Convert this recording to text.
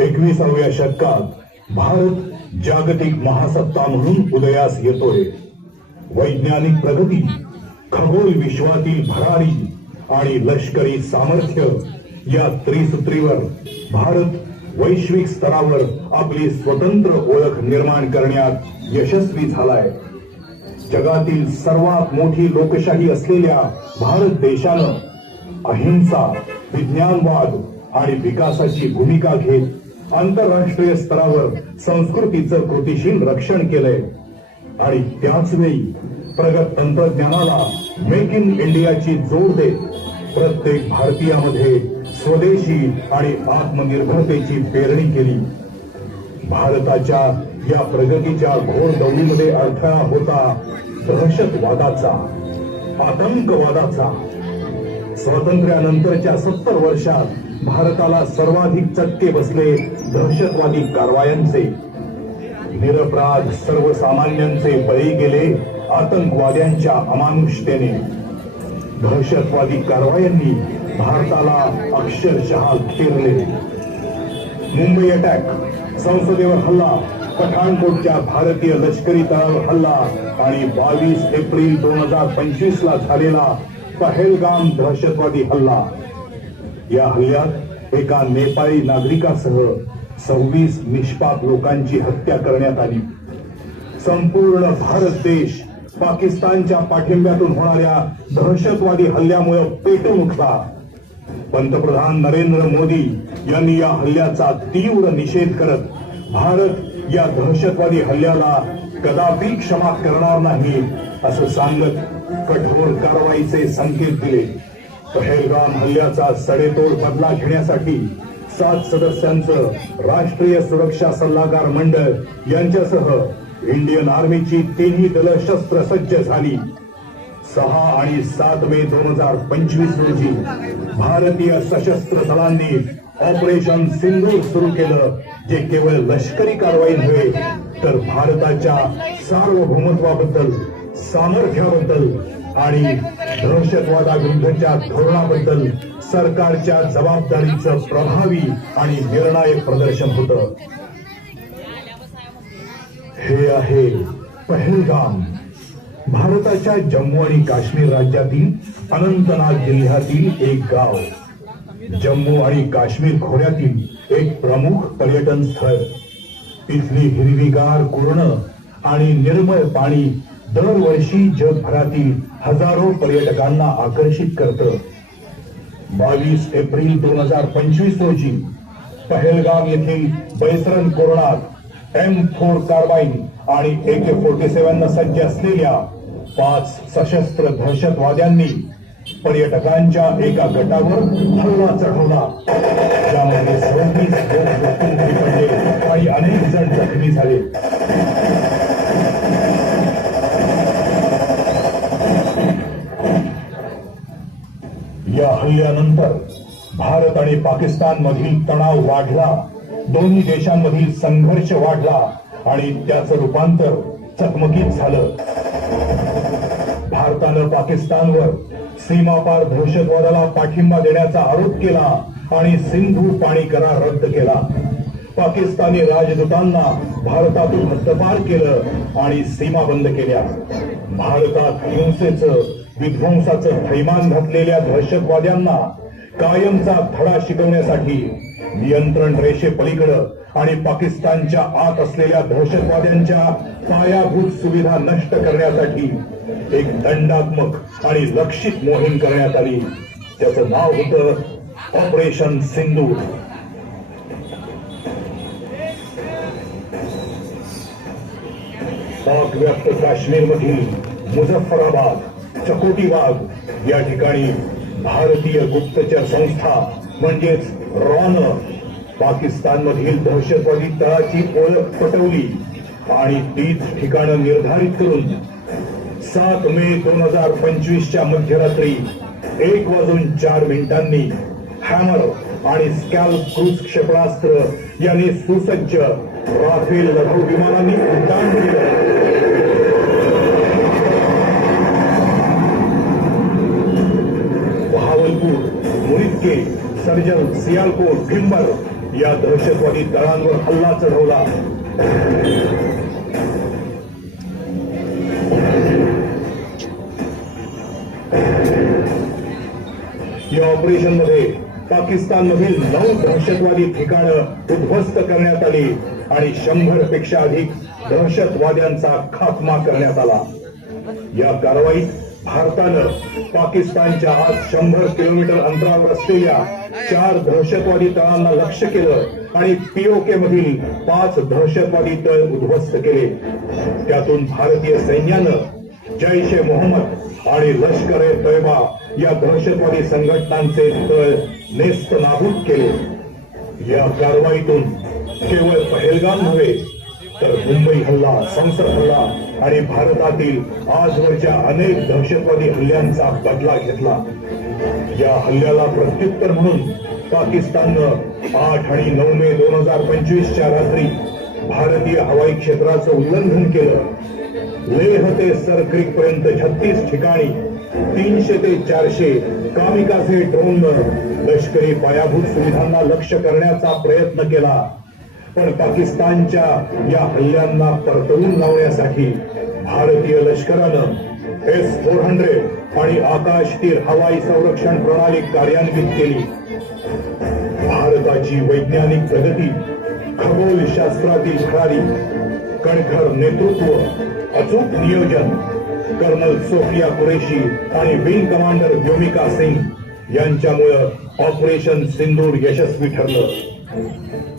21व्या शतकात भारत जागतिक महासत्ता म्हणून उदयास येतोय. वैज्ञानिक प्रगती, खगोल विश्वातील भरारी आणि लष्करी सामर्थ्य या त्रिसूत्रीवर भारत वैश्विक स्तरावर आपली स्वतंत्र ओळख निर्माण करण्यात यशस्वी झालाय. जगातील सर्वात मोठी लोकशाही असलेल्या भारत देशानं अहिंसा, विज्ञानवाद आणि विकासाची भूमिका घेत आंतरराष्ट्रीय स्तरावर संस्कृतीचं कृतिशील रक्षण केलंय. आणि त्याच वेळी प्रगत तंत्रज्ञानाला मेक इन इंडियाची जोड देत प्रत्येक भारतीयामध्ये स्वदेशी आणि आत्मनिर्भरतेची पेरणी केली. भारताच्या या प्रगतीच्या घोर दौडीमध्ये अडथळा होता दहशतवादाचा, आतंकवादाचा. स्वातंत्र्यानंतरच्या 70 वर्षात भारताला सर्वाधिक चटके बसले दहशतवादी कारवायांचे. निरपराध सर्वसामान्यांचे बळी गेले आतंकवाद्यांच्या अमानुषतेने. दहशतवादी कारवायांनी भारताला अक्षरशः घेरले. मुंबई अटॅक, संसदेवर हल्ला, पठाणकोटच्या भारतीय लष्करी तळावर हल्ला आणि 22 एप्रिल 2025 ला झालेला पहलगाम दहशतवादी हल्ला. या हल्ल्यात एका नेपाळी नागरिकासह 26 निष्पाप लोकांची हत्या करण्यात आली. संपूर्ण भारत देश पाकिस्तानच्या पाठिंब्यातून होणाऱ्या दहशतवादी हल्ल्यामुळे पेटून उठला. पंतप्रधान नरेंद्र मोदी यांनी या हल्ल्याचा तीव्र निषेध करत भारत या दहशतवादी हल्ल्याला कदापि क्षमा करणार नाही असं सांगत कठोर कारवाईचे संकेत दिले. पहलगाम हल्ल्याचा सडेतोड बदला घेण्यासाठी 7 सदस्यांचं राष्ट्रीय सुरक्षा सल्लागार मंडळ यांच्यासह इंडियन आर्मीची तिन्ही दलं शस्त्रसज्ज झाली. 6 आणि 7 मे 2025 रोजी भारतीय सशस्त्र दलांनी ऑपरेशन सिंदूर सुरू केलं, जे केवळ लष्करी कारवाई नव्हे तर भारताच्या सार्वभौमत्वाबद्दल, सामर्थ्याबद्दल आणि दहशतवादाविरुद्धच्या धोरणाबद्दल सरकारच्या जबाबदारीचं प्रभावी आणि निर्णायक प्रदर्शन होतं. हे आहे पहलगाम, भारताच्या जम्मू आणि काश्मीर राज्यातील अनंतनाग जिल्ह्यातील एक गाव. जम्मू आणि काश्मीर खोऱ्यातील एक प्रमुख पर्यटन स्थळ. इथली हिरवीगार कुरणं आणि निर्मळ पाणी दरवर्षी जगभरातील हजारो पर्यटकांना आकर्षित करतं. 22 एप्रिल 2025 रोजी पहलगाम येथील बैसरन कोरणात M4 कार्बाइन आणि AK-47 सज्ज असलेल्या 5 सशस्त्र दहशतवाद्यांनी पर्यटकांच्या एका गटावर हल्ला चढवला, ज्यामध्ये 26 लोक मृत्युमुखी पडले आणि अनेक जण जखमी झाले. या हल्ल्यानंतर भारत आणि पाकिस्तान मधील तणाव वाढला, दोन्ही देशांमधील संघर्ष वाढला आणि त्याचं रूपांतर चकमकीत झालं. भारतानं पाकिस्तानवर सीमापार दहशतवादाला पाठिंबा देण्याचा आरोप केला आणि सिंधू पाणी करार रद्द केला. पाकिस्तानी राजदूतांना भारतातून हद्दपार केलं आणि सीमा बंद केल्या. भारतात हिंसेचं, विध्वंसाचं थैमान घातलेल्या दहशतवाद्यांना कायमचा धडा शिकवण्यासाठी नियंत्रण रेषेपलीकडे आणि पाकिस्तानच्या आत असलेल्या दहशतवाद्यांच्या पायाभूत सुविधा नष्ट करण्यासाठी एक दंडात्मक आणि लक्षित मोहीम करण्यात आली. त्याचं नाव होतं ऑपरेशन सिंदूर. पाकव्याप्त काश्मीरमधील मुझफ्फराबाद, चकोटीबाग या ठिकाणी भारतीय गुप्तचर संस्था म्हणजेच रॉनं पाकिस्तानमधील दहशतवादी तळाची ओळख पटवली आणि तीच ठिकाणं निर्धारित करून 7 मे 2025च्या मध्यरात्री 1:04 हॅमर आणि स्कॅल्प क्रूझ क्षेपणास्त्र यांनी सुसज्ज राफेल लढाऊ विमानांनी उड्डाण केलं. बहावलपूर, मुरिदके, सर्जन, सियालकोट, भिंबर या दहशतवादी तळांवर हल्ला चढवला. या ऑपरेशन मध्ये पाकिस्तानमधील 9 दहशतवादी ठिकाणं उद्ध्वस्त करण्यात आली आणि 100 पेक्षा अधिक दहशतवाद्यांचा खात्मा करण्यात आला. या कारवाईत भारतानं पाकिस्तानच्या आज 100 किलोमीटर अंतरावर असलेल्या 4 दहशतवादी तळांना लक्ष्य केलं आणि पीओके मधील 5 दहशतवादी तळ उद्ध्वस्त केले. त्यातून भारतीय सैन्यानं जैश ए मोहम्मद आणि लष्कर ए तैयबा या दहशतवादी संघटनांचे तळ नेस्तनाबूद केले. या कारवाईतून केवळ पहलगाम नव्हे तर मुंबई हल्ला, संसद हल्ला आणि भारतातील आजवरच्या अनेक दहशतवादी हल्ल्यांचा बदला घेतला. या हल्ल्याला प्रत्युत्तर म्हणून पाकिस्ताननं 8 आणि 9 मे 2025च्या रात्री भारतीय हवाई क्षेत्राचं उल्लंघन केलं. लेह ते सरक्रीक पर्यंत 36 ठिकाणी 300 ते 400 कामिकाझे ड्रोननं लष्करी पायाभूत सुविधांना लक्ष्य करण्याचा प्रयत्न केला. पण पाकिस्तानच्या या हल्ल्यांना परतवून लावण्यासाठी भारतीय लष्करानं S-400 आणि आकाश तीर हवाई संरक्षण प्रणाली कार्यान्वित केली. भारताची वैज्ञानिक प्रगती, खगोलशास्त्रातील भरारी, कणखर नेतृत्व, अचूक नियोजन, कर्नल सोफिया कुरेशी आणि विंग कमांडर व्योमिका सिंग यांच्यामुळे ऑपरेशन सिंदूर यशस्वी ठरलं.